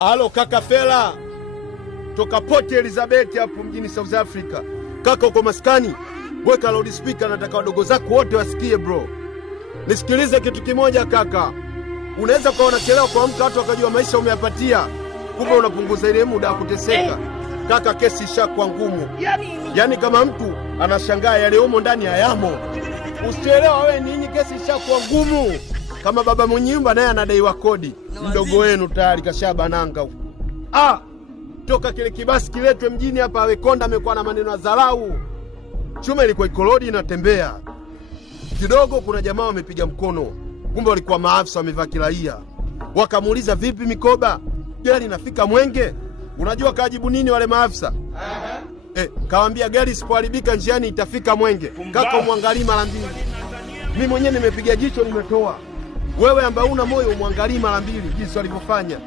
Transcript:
Halo kaka Fela, toka Port Elizabeth hapo mjini South Africa. Kaka uko maskani? Weka loudspeaker, nataka wadogo zako wote wasikie bro. Nisikilize kitu kimoja kaka. Unaweza kuwa unachelewa kuamka watu wakajua maisha umeyapatia. Kumbe unapunguza ile muda wa kuteseka. Kaka kesi ishakuwa ngumu. Yaani kama mtu anashangaa yale humo ndani hayamo. Usielewa wewe nini, kesi ishakuwa ngumu. Kama baba mwenye nyumba naye anadaiwa kodi. Mdogo wenu tayari kashabananga huko. Toka kile kibasi kiletwe mjini hapa, Wekonda amekuwa na maneno ya dharau. Chuma ilikuwa ikolodi inatembea. Kidogo kuna jamaa wamepiga mkono. Kumbe walikuwa maafisa wamevaa kiraia. Wakamuuliza vipi mikoba? Gari inafika Mwenge? Unajua kajibu nini wale maafisa? Kawaambia gari isipoharibika njiani itafika Mwenge. Kaka umwangalie mara mbili. Mimi mwenyewe nimepiga jicho nimetoa. Wewe ambaye una moyo umwangalie mara mbili jinsi walivyofanya.